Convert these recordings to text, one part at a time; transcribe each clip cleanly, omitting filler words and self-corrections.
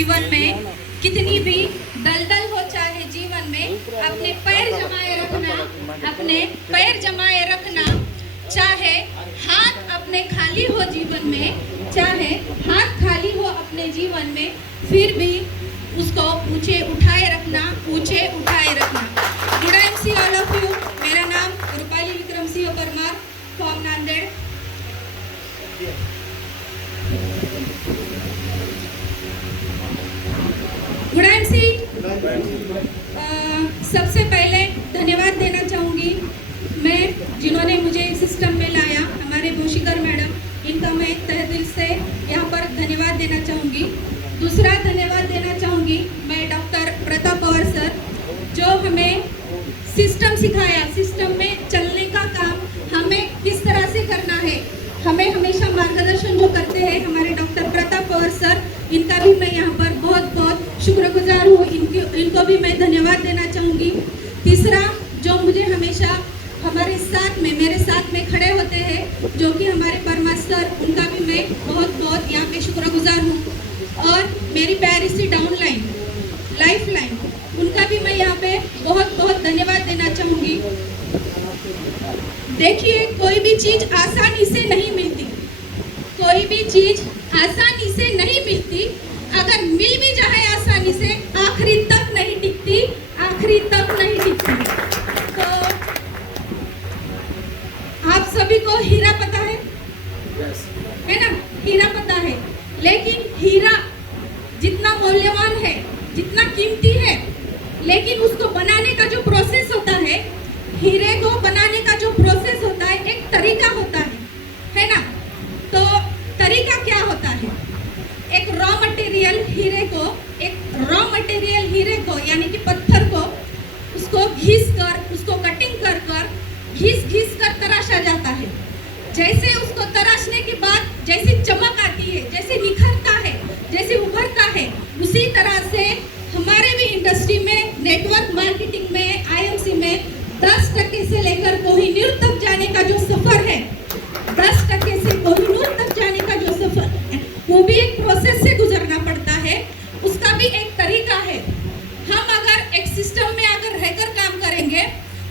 जीवन में कितनी भी दलदल हो चाहे जीवन में, अपने पैर जमाए रखना, चाहे हाथ अपने खाली हो जीवन में, चाहे हाथ खाली हो अपने जीवन में, फिर भी उसको ऊंचे उठाए रखना। Good I see all of you. मेरा नाम Rupali Vikram Singh Parmar, from Nanded. Good I see. सबसे पहले धन्यवाद देना चाहूँगी मैं, जिन्होंने मुझे सिस्टम में लाया, हमारे भूषिकर मैडम, इनका मैं तहे दिल से यहाँ पर धन्यवाद देना चाहूँगी। दूसरा धन्यवाद देना चाहूँगी मैं डॉक्टर प्रताप पवार सर, जो हमें सिस्टम सिखाया, सिस्टम में चलने का काम हमें किस तरह से करना है, हमें हमेशा मार्गदर्शन जो करते हैं हमारे डॉक्टर प्रताप पवार सर, इनका भी मैं यहाँ पर बहुत बहुत शुक्रगुजार हूँ। इनको भी मैं धन्यवाद देना चाहूँगी। तीसरा, जो मुझे हमेशा हमारे साथ में, मेरे साथ में खड़े होते हैं, जो कि हमारे परमा सर, उनका भी मैं बहुत बहुत यहाँ पे शुक्रगुजार हूँ। और मेरी प्यारी सी डाउनलाइन, लाइफ लाइन, उनका भी मैं यहाँ पे बहुत बहुत धन्यवाद देना चाहूँगी। देखिए, कोई भी चीज आसानी से नहीं मिलती, कोई भी चीज आसानी से नहीं मिलती। अगर मिल भी जाए आसानी से, आखिरी तक नहीं टिकती, आखिरी तक नहीं टिकती। तो आप सभी को हीरा पता है, है ना? हीरा पता है, लेकिन हीरा जितना मूल्यवान है, जितना कीमती है, लेकिन उसको बनाने का जो प्रोसेस होता है, हीरे को बनाने का जो प्रोसेस होता है, एक तरीका होता है ना? तो तरीका क्या होता है? एक रॉ मटेरियल हीरे को यानी कि पत्थर को, उसको घिस कर, उसको कटिंग कर कर, घिस कर तराशा जाता है। जैसे उसको तराशने के बाद जैसी चमक आती है, जैसे निखरता है, जैसे उभरता है, उसी तरह से हमारे भी इंडस्ट्री में, नेटवर्क मार्केटिंग में, आईएमसी में 10% से लेकर कोहिनूर तक जाने का जो सफर है, 10% से कोहिनूर तक जाने का जो सफर है, वो भी एक प्रोसेस से गुजरना पड़ता है। उसका भी एक तरीका है। हम अगर एक सिस्टम में अगर रहकर काम करेंगे,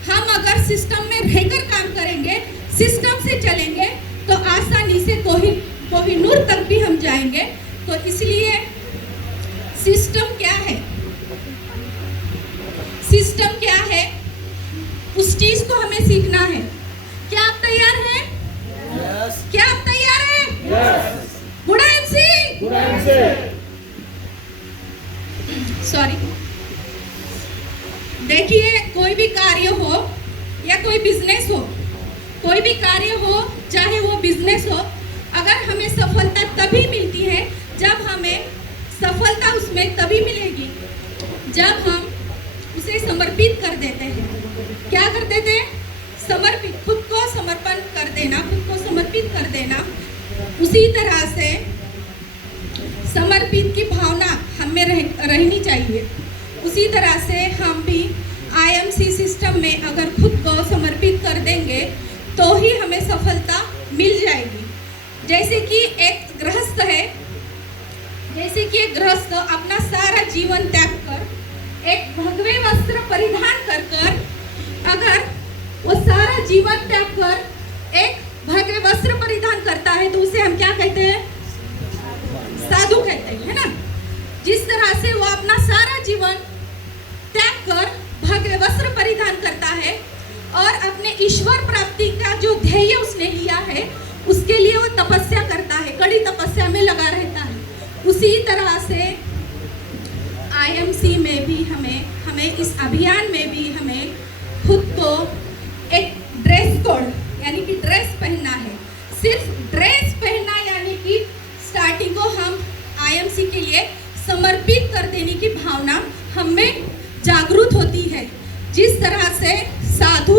हम अगर सिस्टम में रहकर काम करेंगे, सिस्टम से चलेंगे, तो आसानी से कोहिनूर तक भी हम जाएंगे। तो इसलिए सिस्टम क्या है, सिस्टम क्या है, उस चीज को हमें सीखना है। क्या आप तैयार हैं? Yes. क्या आप तैयार हैं? Yes. Good I see. Sorry. देखिए, कोई भी कार्य हो या कोई बिजनेस हो, कोई भी कार्य हो, चाहे वो बिजनेस हो, अगर हमें सफलता तभी मिलती है, जब हमें सफलता उसमें तभी मिलेगी जब हम उसे समर्पित कर देते हैं। क्या कर देते हैं? समर्पित, खुद को समर्पण कर देना, खुद को समर्पित कर देना। उसी तरह से समर्पित की भावना हमें रहनी चाहिए। उसी तरह से हम भी आईएमसी सिस्टम में अगर खुद को समर्पित कर देंगे, तो ही हमें सफलता मिल जाएगी। जैसे कि एक गृहस्थ है, जैसे कि एक गृहस्थ अपना सारा जीवन त्याग कर, एक भगवे वस्त्र परिधान कर कर, अगर वो सारा जीवन त्याग कर एक भगवे वस्त्र परिधान करता है, तो उसे हम क्या कहते हैं? साधु कहते हैं, है ना? जिस तरह से वो अपना सारा जीवन त्याग कर भगवे वस्त्र परिधान करता है और अपने ईश्वर प्राप्ति का जो ध्येय उसने लिया है, उसके लिए वो तपस्या करता है, कड़ी तपस्या में लगा रहता है। उसी तरह से आईएमसी में भी हमें इस अभियान में भी हमें खुद को एक ड्रेस कोड यानी कि ड्रेस पहनना है। सिर्फ ड्रेस पहनना यानी कि स्टार्टिंग को हम आईएमसी के लिए समर्पित कर देने की भावना हमें जागरूक होती है। जिस तरह से साधु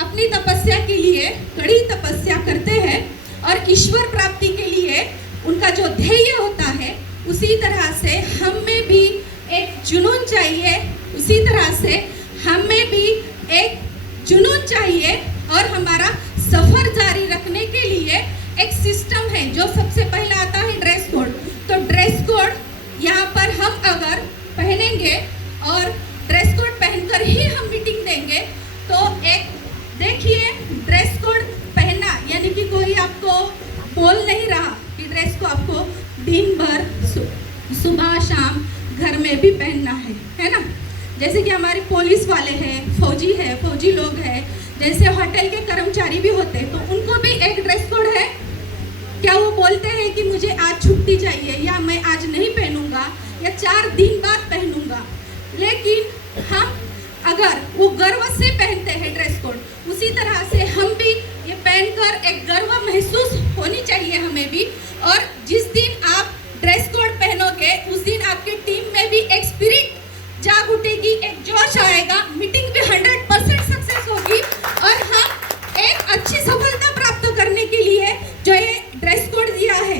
अपनी तपस्या के लिए कड़ी तपस्या करते हैं और ईश्वर प्राप्ति के लिए उनका जो ध्येय होता है, उसी तरह से हमें भी एक जुनून चाहिए, उसी तरह से हमें भी एक जुनून चाहिए और हमारा सफर जारी रखने के लिए एक सिस्टम है। जो सबसे पहले आता है ड्रेस कोड। तो ड्रेस कोड यहाँ पर हम अगर पहनेंगे और ड्रेस कोड पहनकर ही हम मीटिंग देंगे तो एक देखिए ड्रेस कोड पहनना यानी कि कोई आपको बोल नहीं रहा कि ड्रेस को आपको दिन भर सुबह शाम घर में भी पहनना है ना। जैसे कि हमारे पुलिस वाले हैं, फौजी लोग हैं, जैसे होटल के कर्मचारी भी होते हैं, तो उनको भी एक ड्रेस कोड है। क्या वो बोलते हैं कि मुझे आज छुट्टी चाहिए या मैं आज नहीं पहनूंगा या 4 दिन बाद पहनूंगा, लेकिन हम अगर वो गर्व से पहनते हैं ड्रेस कोड, उसी तरह से हम भी ये पहनकर एक गर्व महसूस होनी चाहिए हमें भी। और जिस दिन आप ड्रेस कोड पहनोगे उस दिन आपके टीम में भी एक स्पिरिट जाग उठेगी, एक जोश आएगा, मीटिंग भी 100% सक्सेस होगी और हम एक अच्छी सफलता प्राप्त करने के लिए जो ये ड्रेस कोड दिया है।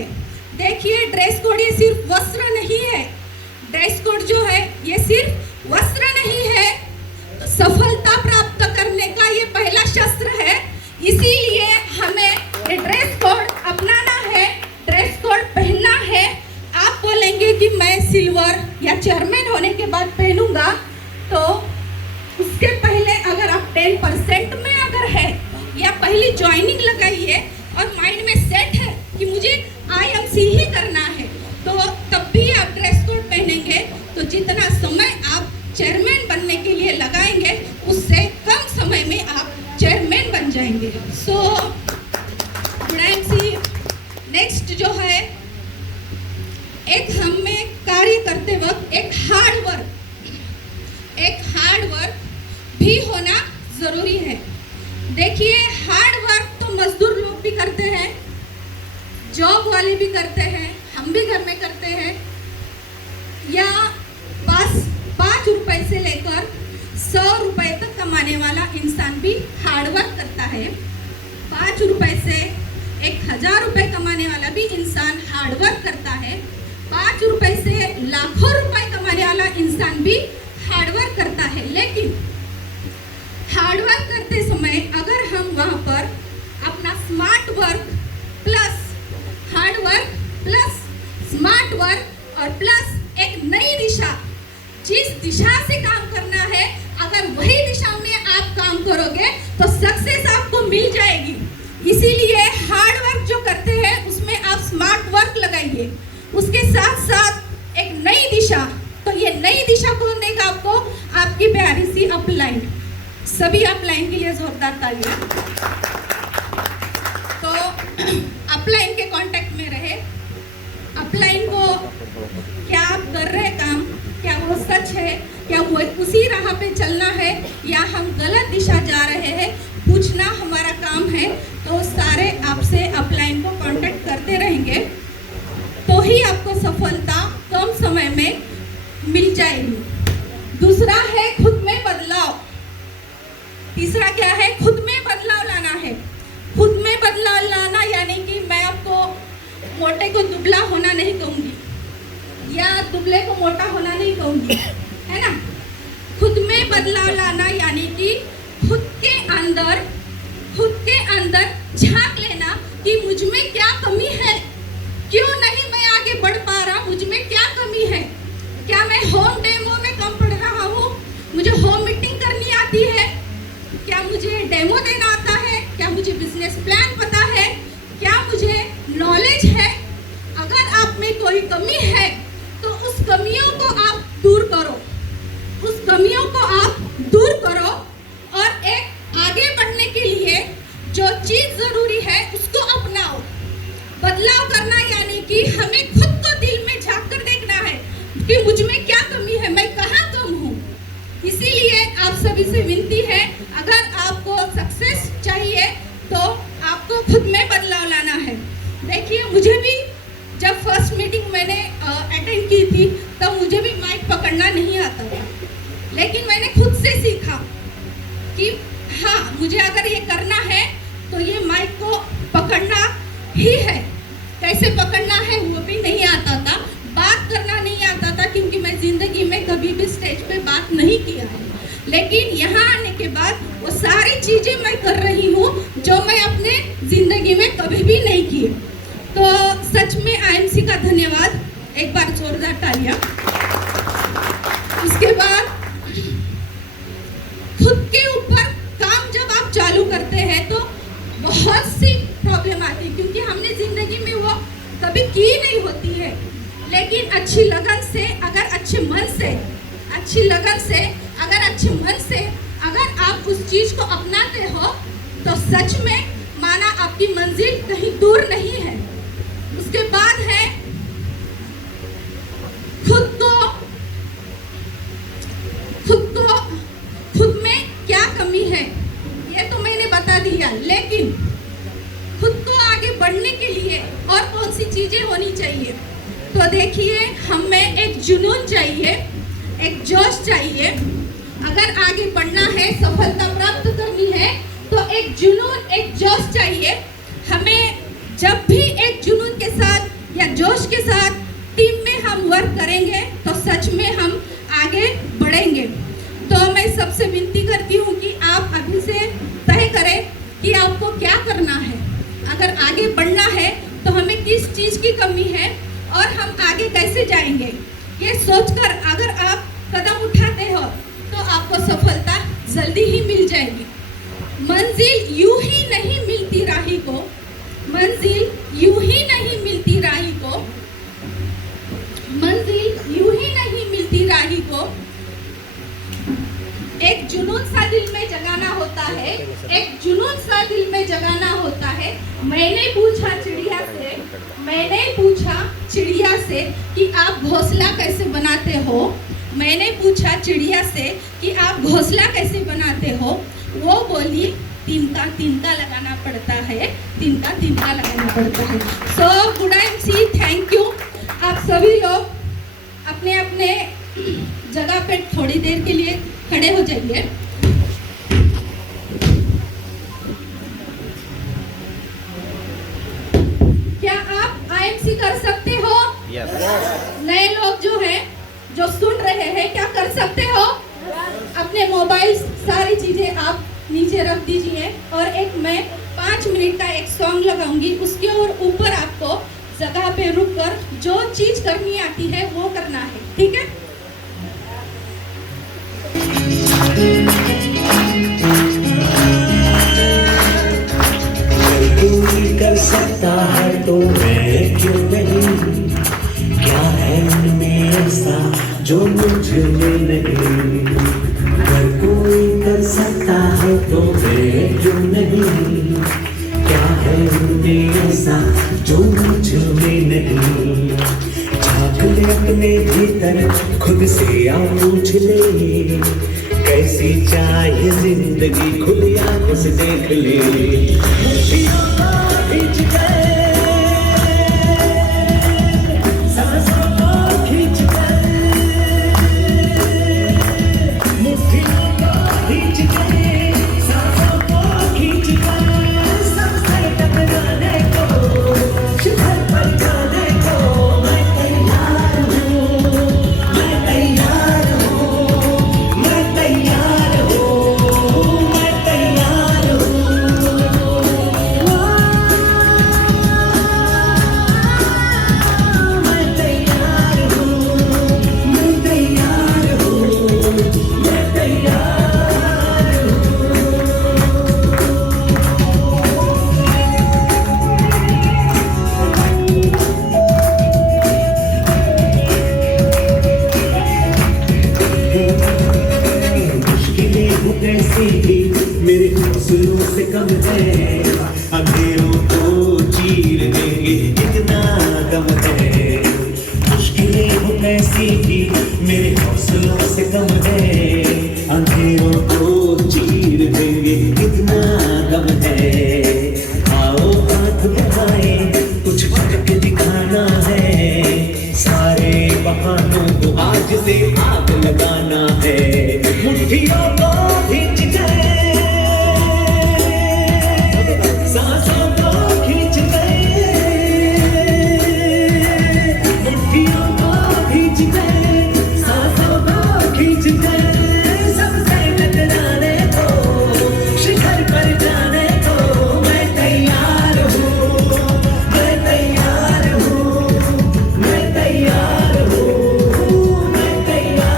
देखिए ड्रेस कोड ये सिर्फ वस्त्र नहीं है, ड्रेस कोड जो है ये सिर्फ वस्त्र नहीं है, सफलता प्राप्त करने का ये पहला शस्त्र है। इसीलिए हमें ये ड्रेस कोड अपनाना है, ड्रेस कोड पहनना है। आप बोलेंगे कि मैं सिल्वर या चेयरमैन होने के बाद पहनूंगा, तो उसके पहले अगर आप 10% में अगर है या पहली ज्वाइनिंग लगाइए और माइंड में सेट है कि मुझे IMC ही करना है, तो तब भी आप ड्रेस कोड पहनेंगे। तो जितना समय आप चेयरमैन बनने के लिए लगाएंगे उससे कम समय में आप चेयरमैन बन जाएंगे। सो IMC नेक्स्ट जो है, एक हमें कार्य करते वक्त एक हार्ड वर्क भी होना जरूरी है। देखिए हार्ड वर्क तो मजदूर लोग भी करते हैं, जॉब वाले भी करते हैं, हम भी घर में करते हैं, या बस 5 रुपए से लेकर 100 रुपए तक कमाने वाला इंसान भी हार्ड वर्क करता है। 5 रुपए से 1000 रुपए कमाने वाला भी इंसान हार्ड वर्क करता है। 5 रुपए से लाखों रुपए कमाने वाला इंसान भी हार्ड वर्क करता है। लेकिन हार्ड वर्क करते समय अगर हम वहाँ पर अपना smart work plus hard work plus smart work और प्लस एक नई दिशा, जिस दिशा से काम करना है, अगर वही दिशा में आप काम करोगे तो सक्सेस आपको मिल जाएगी। इसीलिए हार्ड वर्क जो करते हैं उसमें आप स्मार्ट वर्क लगाइए, उसके साथ साथ एक नई दिशा। तो ये नई दिशा कौन देगा आपको? आपकी प्यारी सी अपलाइन। सभी अपलाइन के लिए जोरदार तालियां। तो अपलाइन के कांटेक्ट में रहे, अपलाइन को क्या आप कर रहे काम, क्या वो सच है, क्या वो उसी राह पे चलना है या हम गलत दिशा जा रहे हैं, पूछना हमारा काम है। तो सारे आपसे अपलाइन को कांटेक्ट करते रहेंगे तो ही आपको सफलता कम समय में मिल जाएगी। दूसरा है खुद में बदलाव। तीसरा क्या है? खुद में बदलाव लाना है। खुद में बदलाव लाना यानी कि मैं आपको मोटे को दुबला होना नहीं कहूँगी या दुबले को मोटा होना नहीं कहूँगी, है ना। खुद में बदलाव लाना यानी कि खुद के अंदर झांक लेना कि मुझ में क्या कमी है, क्यों नहीं मैं आगे बढ़ पा रहा, मुझ में क्या कमी है। क्या मैं होम डेमो में कम पढ़ रहा हूँ? मुझे होम मीटिंग करनी आती है? क्या मुझे डेमो देना आता है? क्या मुझे बिजनेस प्लान पता है? क्या मुझे नॉलेज है? अगर आप में कोई कमी है तो उस कमियों को आप दूर करो, उस कमियों को आप दूर करो और एक आगे बढ़ने के लिए जो चीज जरूरी है उसको अपनाओ। बदलाव करना यानी कि हमें खुद को दिल में झांक कर देखना है कि मुझ में क्या कमी है, मैं कहाँ कम हूँ। इसीलिए आप सभी से विनती है, अगर आपको सक्सेस चाहिए तो आपको खुद में बदलाव लाना है। देखिए मुझे भी जब फर्स्ट मीटिंग मैंने अटेंड की थी तब मुझे भी माइक पकड़ना नहीं आता था, लेकिन मैंने खुद से सीखा कि हाँ मुझे अगर ये करना है तो ये माइक को पकड़ना ही है। कैसे पकड़ना है वो भी नहीं आता था, बात करना नहीं आता था क्योंकि मैं जिंदगी में कभी भी स्टेज पे बात नहीं किया है। लेकिन यहाँ आने के बाद वो सारी चीजें मैं कर रही हूँ जो मैं अपने जिंदगी में कभी भी नहीं की। तो सच में IMC का धन्यवाद, एक बार जोरदार तालियां। उसके बाद खुद के ऊपर काम जब आप चालू करते हैं तो बहुत सी प्रॉब्लम आती है, क्योंकि हमने जिंदगी में वो कभी की नहीं होती है। लेकिन अच्छी लगन से, अगर अच्छे मन से, अच्छी लगन से, अगर अच्छे मन से अगर आप उस चीज को अपनाते हो तो सच में माना आपकी मंजिल कहीं दूर नहीं है। उसके बाद है खुद में क्या कमी है, ये तो मैंने बता दिया। लेकिन खुद को आगे बढ़ने के लिए और कौन सी चीजें होनी चाहिए, तो देखिए हमें एक जुनून चाहिए, एक जोश चाहिए। अगर आगे बढ़ना है, सफलता प्राप्त करनी है तो एक जुनून, एक जोश चाहिए। हमें जब भी एक जुनून के साथ या जोश के साथ टीम में हम वर्क करेंगे तो सच में हम आगे बढ़ेंगे। तो मैं सबसे विनती करती हूँ कि आप अभी से तय करें कि आपको क्या करना है। अगर आगे बढ़ना है तो हमें किस चीज़ की कमी है और हम आगे कैसे जाएंगे, ये सोचकर अगर आप कदम उठाते हो तो आपको सफलता जल्दी ही मिल जाएगी। मंजिल यूं ही नहीं मिलती राही को, मंजिल यूं ही नहीं मिलती राही को, मंजिल यूं ही नहीं मिलती राही को। एक जुनून सा दिल में जगाना होता है, एक जुनून सा दिल में जगाना होता है। मैंने पूछा चिड़िया से कि आप घोंसला कैसे बनाते हो, मैंने पूछा चिड़िया से कि आप घोंसला कैसे बनाते हो। वो बोली तिनका तिनका लगाना पड़ता है, तिनका तिनका लगाना पड़ता है। So good MC, thank you. आप सभी लोग अपने अपने जगह पे थोड़ी देर के लिए खड़े हो जाइए। क्या आप IMC कर सकते हो? Yes. नए लोग जो हैं, जो सुन रहे हैं, क्या कर सकते हो? अपने मोबाइल सारी चीजें आप नीचे रख दीजिए और एक मैं 5 मिनट का एक सॉन्ग लगाऊंगी, उसके और ऊपर आपको जगह पे रुककर जो चीज करनी आती है वो करना है, ठीक है? कोई कर सकता है तो मैं क्यों नहीं, क्या है उनमें ऐसा जो मुझ में नहीं। अगर कोई कर सकता है तो मैं क्यों नहीं, क्या है उनमें ऐसा जो मुझ में नहीं। झांक ले अपने भीतर खुद से आ पूछ ले, कैसी चाहिए जिंदगी खुली आंखों से देख ले। मुट्ठियों को खींच के, सांसों को खींच के, मुट्ठियों को खींच के, सांसों को खींच के, सबसे टकराने को, शिखर पर जाने को मैं तैयार हूँ, मैं तैयार हूँ, मैं तैयार हूँ, मैं तैयार हूँ। मैं तैयार हूँ, मैं तैयार हूँ, मैं तैयार मुश्किलें हो कैसी भी मेरे हौसलों से कम है, अंधेरों को चीर देंगे इतना दम है। मुश्किलें हो कैसी भी मेरे हौसलों से कम है, अंधेरों को चीर देंगे इतना दम है। आओ हाथ बढ़ाए, कुछ करके दिखाना है, सारे बहानों को आज से आग लगाना है। मुट्ठियों को खींच के, सांसों को खींच के, मुट्ठियों को खींच के, सांसों को खींच के, सबसे टकराने को, शिखर पर जाने को मैं तैयार हूँ, मैं तैयार हूँ, मैं तैयार हूँ, मैं तैयार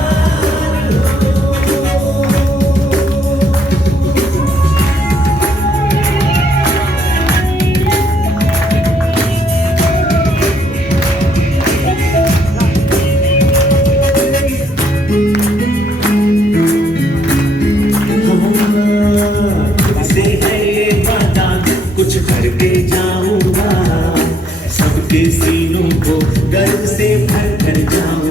कर जाऊं